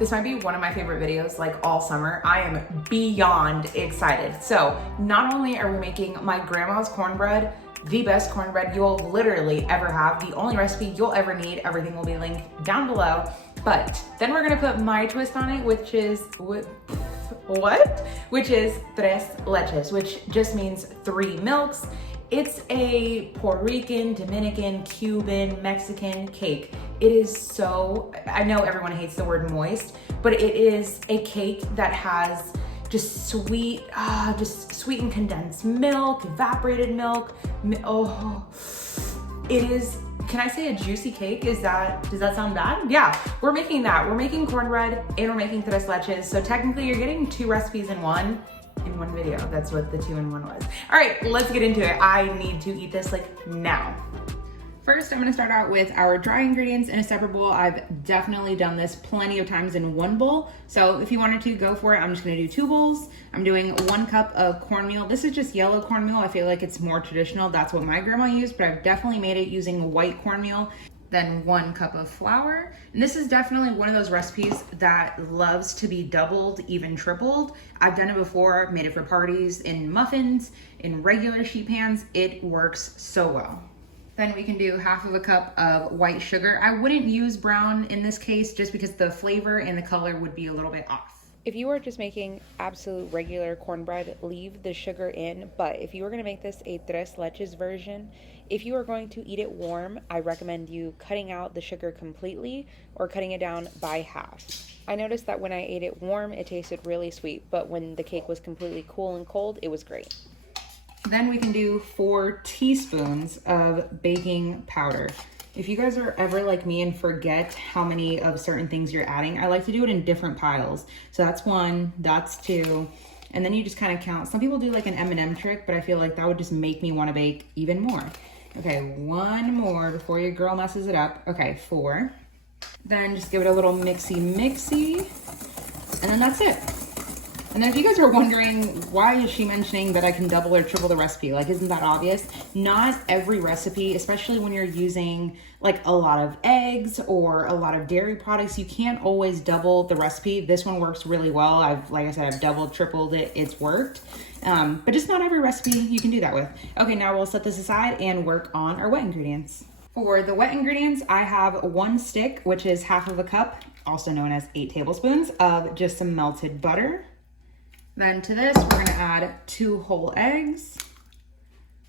This might be one of my favorite videos like all summer. I am beyond excited. So not only are we making my grandma's cornbread, the best cornbread you'll literally ever have, the only recipe you'll ever need, everything will be linked down below. But then we're gonna put my twist on it, which is, Which is tres leches, which just means 3 milks. It's a Puerto Rican, Dominican, Cuban, Mexican cake. It is so, I know everyone hates the word moist, but it is a cake that has just sweet and condensed milk, evaporated milk. Oh, it is, can I say a juicy cake? Does that sound bad? Yeah, we're making that. We're making cornbread and we're making tres leches. So technically you're getting 2 recipes in one video. That's what the 2-in-1 was. All right, let's get into it. I need to eat this like now. First, I'm gonna start out with our dry ingredients in a separate bowl. I've definitely done this plenty of times in one bowl. So if you wanted to, go for it. I'm just gonna do 2 bowls. I'm doing 1 cup of cornmeal. This is just yellow cornmeal. I feel like it's more traditional. That's what my grandma used, but I've definitely made it using white cornmeal. Then 1 cup of flour. And this is definitely one of those recipes that loves to be doubled, even tripled. I've done it before, made it for parties, in muffins, in regular sheet pans. It works so well. Then we can do 1/2 cup of white sugar. I wouldn't use brown in this case just because the flavor and the color would be a little bit off. If you are just making absolute regular cornbread, leave the sugar in. But if you are gonna make this a tres leches version, if you are going to eat it warm, I recommend you cutting out the sugar completely or cutting it down by half. I noticed that when I ate it warm, it tasted really sweet, but when the cake was completely cool and cold, it was great. Then we can do 4 teaspoons of baking powder. If you guys are ever like me and forget how many of certain things you're adding, I like to do it in different piles. So that's 1, that's 2, and then you just kind of count. Some people do like an M&M trick, but I feel like that would just make me want to bake even more. Okay, 1 more before your girl messes it up. Okay, 4. Then just give it a little mixy, and then that's it. And then if you guys are wondering, why is she mentioning that I can double or triple the recipe? Like, isn't that obvious? Not every recipe, especially when you're using like a lot of eggs or a lot of dairy products, you can't always double the recipe. This one works really well. Like I said, I've doubled, tripled it, it's worked. But just not every recipe you can do that with. Okay, now we'll set this aside and work on our wet ingredients. For the wet ingredients, I have 1 stick, which is 1/2 cup, also known as 8 tablespoons of just some melted butter. Then to this, we're gonna add 2 whole eggs.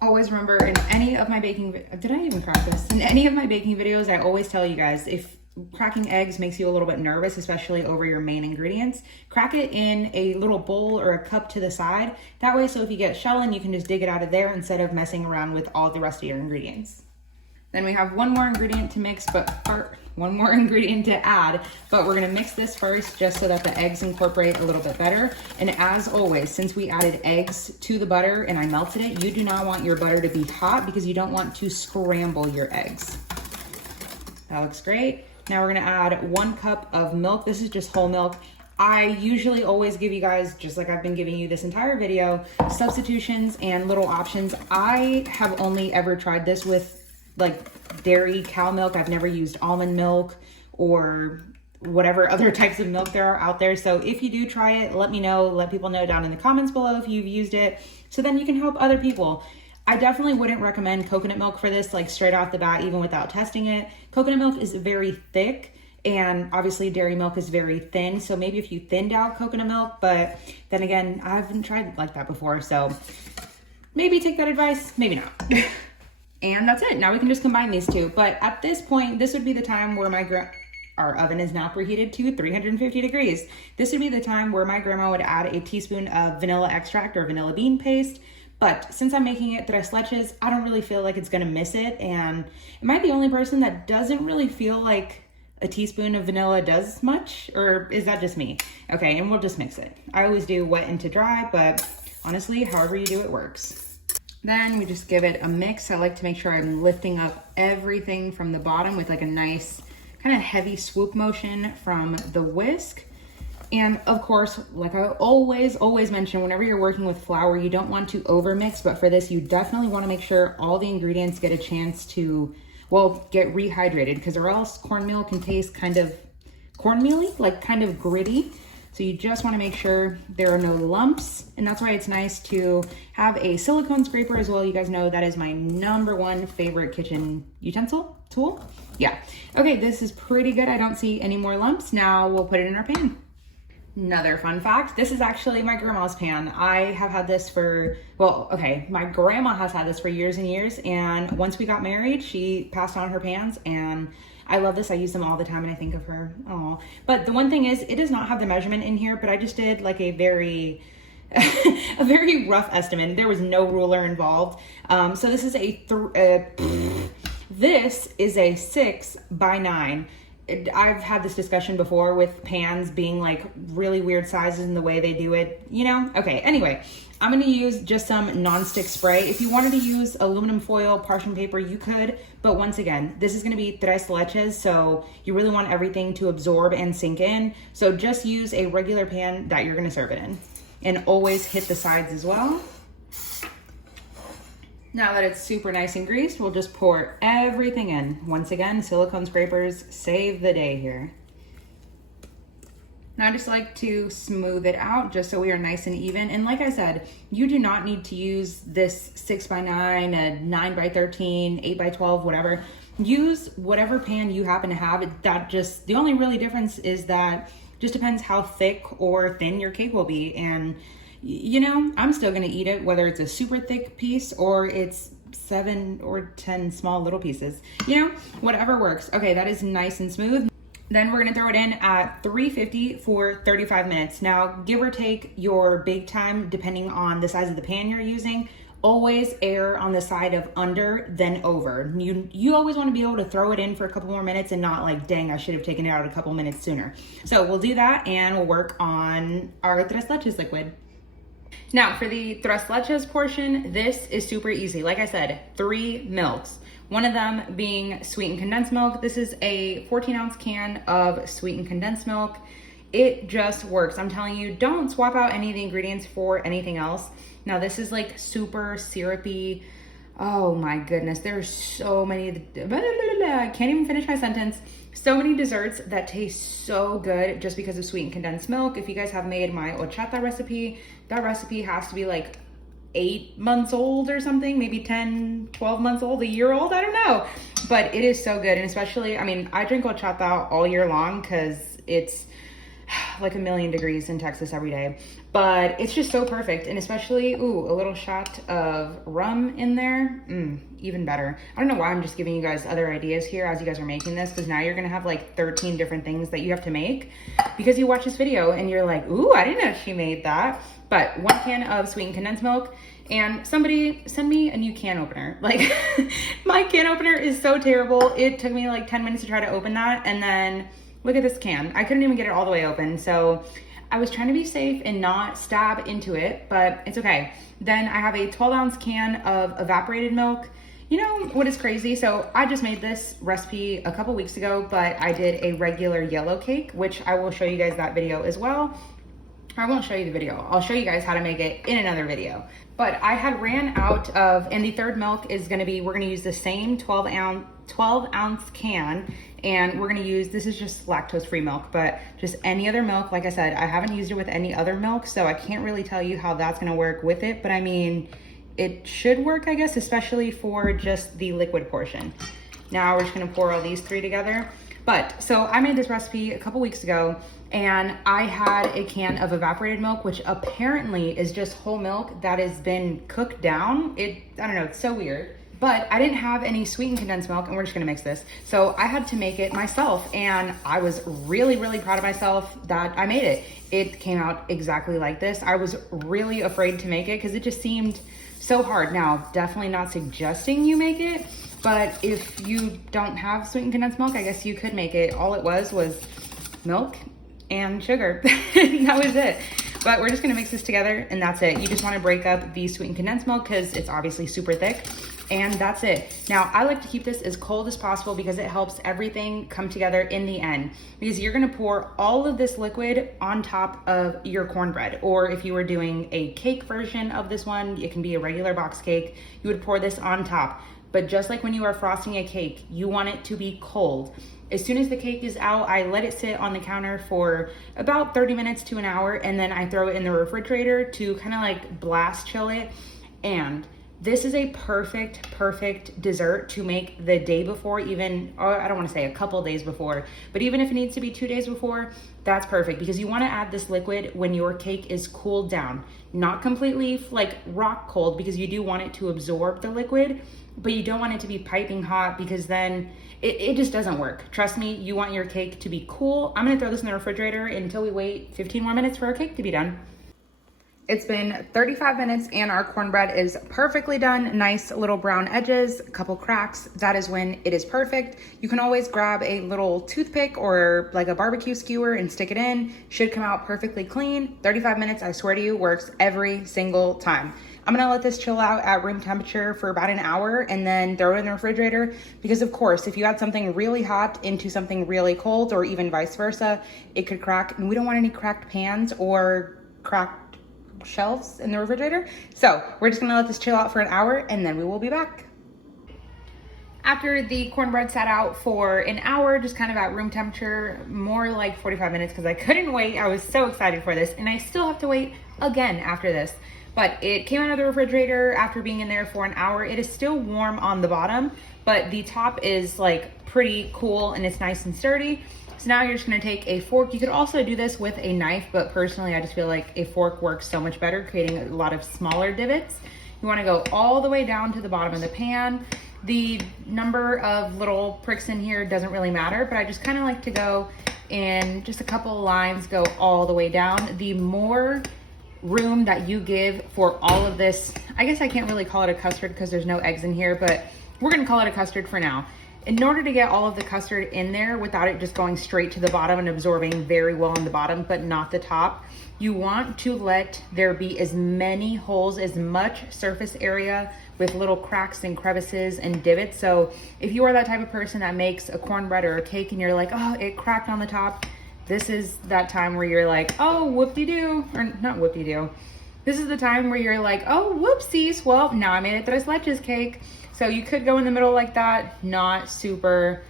Always remember, in any of my baking, did I even crack this? In any of my baking videos, I always tell you guys, if cracking eggs makes you a little bit nervous, especially over your main ingredients, crack it in a little bowl or a cup to the side. That way, so if you get shelling, you can just dig it out of there instead of messing around with all the rest of your ingredients. Then we have 1 more ingredient to mix, one more ingredient to add, but we're gonna mix this first just so that the eggs incorporate a little bit better. And as always, since we added eggs to the butter and I melted it, you do not want your butter to be hot because you don't want to scramble your eggs. That looks great. Now we're gonna add 1 cup of milk. This is just whole milk. I usually always give you guys, just like I've been giving you this entire video, substitutions and little options. I have only ever tried this with like dairy cow milk. I've never used almond milk or whatever other types of milk there are out there. So if you do try it, let me know, let people know down in the comments below if you've used it, so then you can help other people. I definitely wouldn't recommend coconut milk for this, like straight off the bat, even without testing it. Coconut milk is very thick, and obviously dairy milk is very thin. So maybe if you thinned out coconut milk, but then again, I haven't tried it like that before. So maybe take that advice, maybe not. And that's it. Now we can just combine these 2. But at this point, this would be the time where our oven is now preheated to 350 degrees. This would be the time where my grandma would add a teaspoon of vanilla extract or vanilla bean paste. But since I'm making it tres leches, I don't really feel like it's gonna miss it. And am I the only person that doesn't really feel like a teaspoon of vanilla does much? Or is that just me? Okay, and we'll just mix it. I always do wet into dry, but honestly, however you do it works. Then we just give it a mix. I like to make sure I'm lifting up everything from the bottom with like a nice kind of heavy swoop motion from the whisk. And of course, like I always mention, whenever you're working with flour, you don't want to over mix, but for this, you definitely want to make sure all the ingredients get a chance to, well, get rehydrated, because or else cornmeal can taste kind of cornmeal-y, like kind of gritty. So you just want to make sure there are no lumps, and that's why it's nice to have a silicone scraper as well. You guys know that is my #1 favorite kitchen utensil tool. Yeah. Okay, this is pretty good. I don't see any more lumps. Now we'll put it in our pan. Another fun fact, this is actually my grandma's pan. I have had this for, well, okay, my grandma has had this for years and years, and once we got married, she passed on her pans, and I love this. I use them all the time, and I think of her. Oh, but the one thing is, it does not have the measurement in here, but I just did like a very, a very rough estimate. There was no ruler involved. So this is this is a 6 by 9. I've had this discussion before with pans being like really weird sizes in the way they do it, you know? Okay, anyway, I'm gonna use just some nonstick spray. If you wanted to use aluminum foil, parchment paper, you could, but once again, this is gonna be tres leches, so you really want everything to absorb and sink in. So just use a regular pan that you're gonna serve it in. And always hit the sides as well. Now that it's super nice and greased, we'll just pour everything in. Once again, silicone scrapers save the day here. Now I just like to smooth it out just so we are nice and even. And like I said, you do not need to use this 6 by 9, a 9 by 13, 8 by 12, whatever. Use whatever pan you happen to have. That just, the only really difference is that just depends how thick or thin your cake will be. And you know, I'm still gonna eat it, whether it's a super thick piece or it's 7 or 10 small little pieces. You know, whatever works. Okay, that is nice and smooth. Then we're gonna throw it in at 350 for 35 minutes. Now, give or take your bake time, depending on the size of the pan you're using, always err on the side of under than over. You always wanna be able to throw it in for a couple more minutes and not like, dang, I should have taken it out a couple minutes sooner. So we'll do that and we'll work on our tres leches liquid. Now for the tres leches portion, this is super easy. Like I said, 3 milks. One of them being sweetened condensed milk. This is a 14-ounce can of sweetened condensed milk. It just works. I'm telling you, don't swap out any of the ingredients for anything else. Now this is like super syrupy. Oh my goodness, there's so many, I can't even finish my sentence. So many desserts that taste so good just because of sweetened condensed milk. If you guys have made my horchata recipe, that recipe has to be like 8 months old or something, maybe 10, 12 months old, a year old, I don't know. But it is so good, and especially, I mean, I drink horchata all year long because it's like 1,000,000 degrees in Texas every day. But it's just so perfect, and especially, ooh, a little shot of rum in there, even better. I don't know why I'm just giving you guys other ideas here as you guys are making this, because now you're gonna have like 13 different things that you have to make because you watch this video and you're like, ooh, I didn't know she made that. But 1 can of sweetened condensed milk, and somebody send me a new can opener. Like, my can opener is so terrible. It took me like 10 minutes to try to open that, and then look at this can. I couldn't even get it all the way open, so I was trying to be safe and not stab into it, but it's okay. Then I have a 12-ounce can of evaporated milk. You know what is crazy? So I just made this recipe a couple weeks ago, but I did a regular yellow cake, which I will show you guys that video as well. I won't show you the video. I'll show you guys how to make it in another video. But I had ran out of, and the third milk is gonna be, we're gonna use the same 12 ounce can, and we're gonna use, this is just lactose-free milk, but just any other milk. Like I said, I haven't used it with any other milk, so I can't really tell you how that's gonna work with it, but I mean, it should work, I guess, especially for just the liquid portion. Now we're just gonna pour all these 3 together. But, so I made this recipe a couple weeks ago, and I had a can of evaporated milk, which apparently is just whole milk that has been cooked down. I don't know, it's so weird. But I didn't have any sweetened condensed milk, and we're just gonna mix this. So I had to make it myself, and I was really, really proud of myself that I made it. It came out exactly like this. I was really afraid to make it because it just seemed so hard. Now, definitely not suggesting you make it, but if you don't have sweetened condensed milk, I guess you could make it. All it was milk and sugar. That was it. But we're just gonna mix this together, and that's it. You just wanna break up the sweetened condensed milk because it's obviously super thick, and that's it. Now, I like to keep this as cold as possible because it helps everything come together in the end. Because you're gonna pour all of this liquid on top of your cornbread, or if you were doing a cake version of this one, it can be a regular box cake, you would pour this on top. But just like when you are frosting a cake, you want it to be cold. As soon as the cake is out, I let it sit on the counter for about 30 minutes to an hour, and then I throw it in the refrigerator to kind of like blast chill it. And this is a perfect dessert to make the day before, even, or I don't want to say a couple days before, but even if it needs to be 2 days before, that's perfect, because you want to add this liquid when your cake is cooled down, not completely like rock cold, because you do want it to absorb the liquid, but you don't want it to be piping hot, because then it just doesn't work. Trust me, you want your cake to be cool. I'm gonna throw this in the refrigerator until we wait 15 more minutes for our cake to be done. It's been 35 minutes and our cornbread is perfectly done. Nice little brown edges, a couple cracks. That is when it is perfect. You can always grab a little toothpick or like a barbecue skewer and stick it in. Should come out perfectly clean. 35 minutes, I swear to you, works every single time. I'm gonna let this chill out at room temperature for about an hour and then throw it in the refrigerator, because of course, if you add something really hot into something really cold, or even vice versa, it could crack, and we don't want any cracked pans or cracked shelves in the refrigerator. So we're just gonna let this chill out for an hour and then we will be back. After the cornbread sat out for an hour, just kind of at room temperature, more like 45 minutes, because I couldn't wait. I was so excited for this, and I still have to wait again after this. But it came out of the refrigerator after being in there for an hour. It is still warm on the bottom, but the top is like pretty cool and it's nice and sturdy. So now you're just gonna take a fork. You could also do this with a knife, but personally I just feel like a fork works so much better, creating a lot of smaller divots. You wanna go all the way down to the bottom of the pan. The number of little pricks in here doesn't really matter, but I just kind of like to go in just a couple of lines, go all the way down. The more room that you give for all of this, I guess I can't really call it a custard because there's no eggs in here, but we're gonna call it a custard for now. In order to get all of the custard in there without it just going straight to the bottom and absorbing very well on the bottom but not the top, you want to let there be as many holes, as much surface area with little cracks and crevices and divots. So if you are that type of person that makes a cornbread or a cake and you're like, oh, it cracked on the top, this is that time where you're like, oh, whoop-de-doo, or not whoop-de-doo. This is the time where you're like, oh, whoopsies. Well, now I made a tres leches cake. So you could go in the middle like that, not super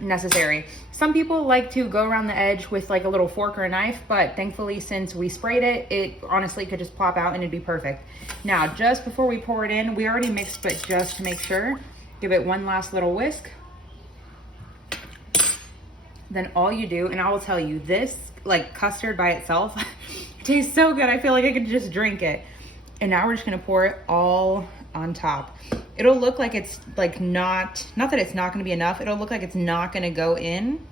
necessary. Some people like to go around the edge with like a little fork or a knife, but thankfully since we sprayed it, it honestly could just plop out and it'd be perfect. Now, just before we pour it in, we already mixed, but just to make sure, give it one last little whisk. Then all you do, and I will tell you, this like custard by itself tastes so good. I feel like I could just drink it. And now we're just gonna pour it all on top. It'll look like it's like not that it's not gonna be enough. It'll look like it's not gonna go in.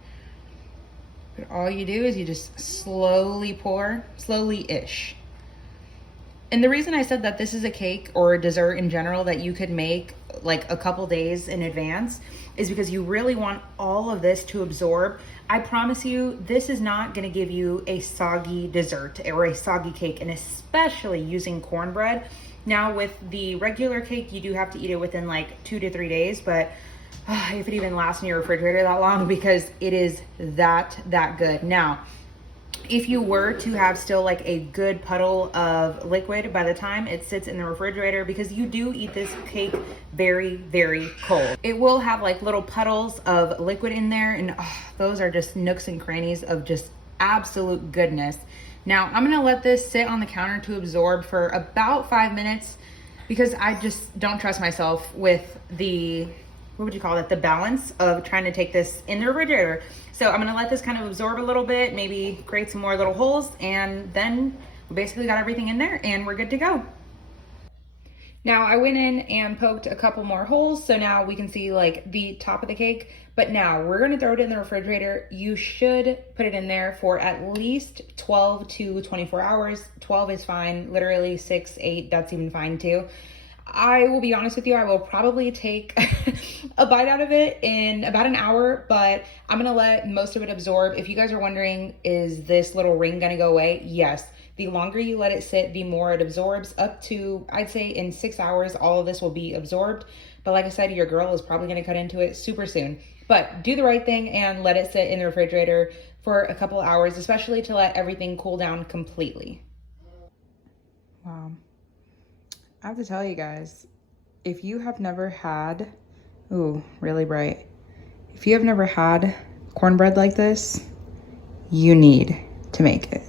But all you do is you just slowly pour, slowly-ish. And the reason I said that this is a cake or a dessert in general that you could make like a couple days in advance is because you really want all of this to absorb. I promise you, this is not gonna give you a soggy dessert or a soggy cake, and especially using cornbread. Now with the regular cake, you do have to eat it within like 2 to 3 days, but if it even lasts in your refrigerator that long, because it is that good. Now, if you were to have still like a good puddle of liquid by the time it sits in the refrigerator, because you do eat this cake very cold, it will have like little puddles of liquid in there, and those are just nooks and crannies of just absolute goodness. Now I'm gonna let this sit on the counter to absorb for about 5 minutes, because I just don't trust myself with the, what would you call it, the balance of trying to take this in the refrigerator. So I'm gonna let this kind of absorb a little bit, maybe create some more little holes, and then we basically got everything in there and we're good to go. Now I went in and poked a couple more holes, so now we can see like the top of the cake, but now we're gonna throw it in the refrigerator. You should put it in there for at least 12 to 24 hours. 12 is fine, literally 6, 8, that's even fine too. I will be honest with you, I will probably take a bite out of it in about an hour, but I'm gonna let most of it absorb. If you guys are wondering, is this little ring gonna go away? Yes. The longer you let it sit, the more it absorbs. Up to, I'd say in 6 hours, all of this will be absorbed. But like I said, your girl is probably gonna cut into it super soon. But do the right thing and let it sit in the refrigerator for a couple hours, especially to let everything cool down completely. Wow. I have to tell you guys, if you have never had, ooh, really bright. If you have never had cornbread like this, you need to make it.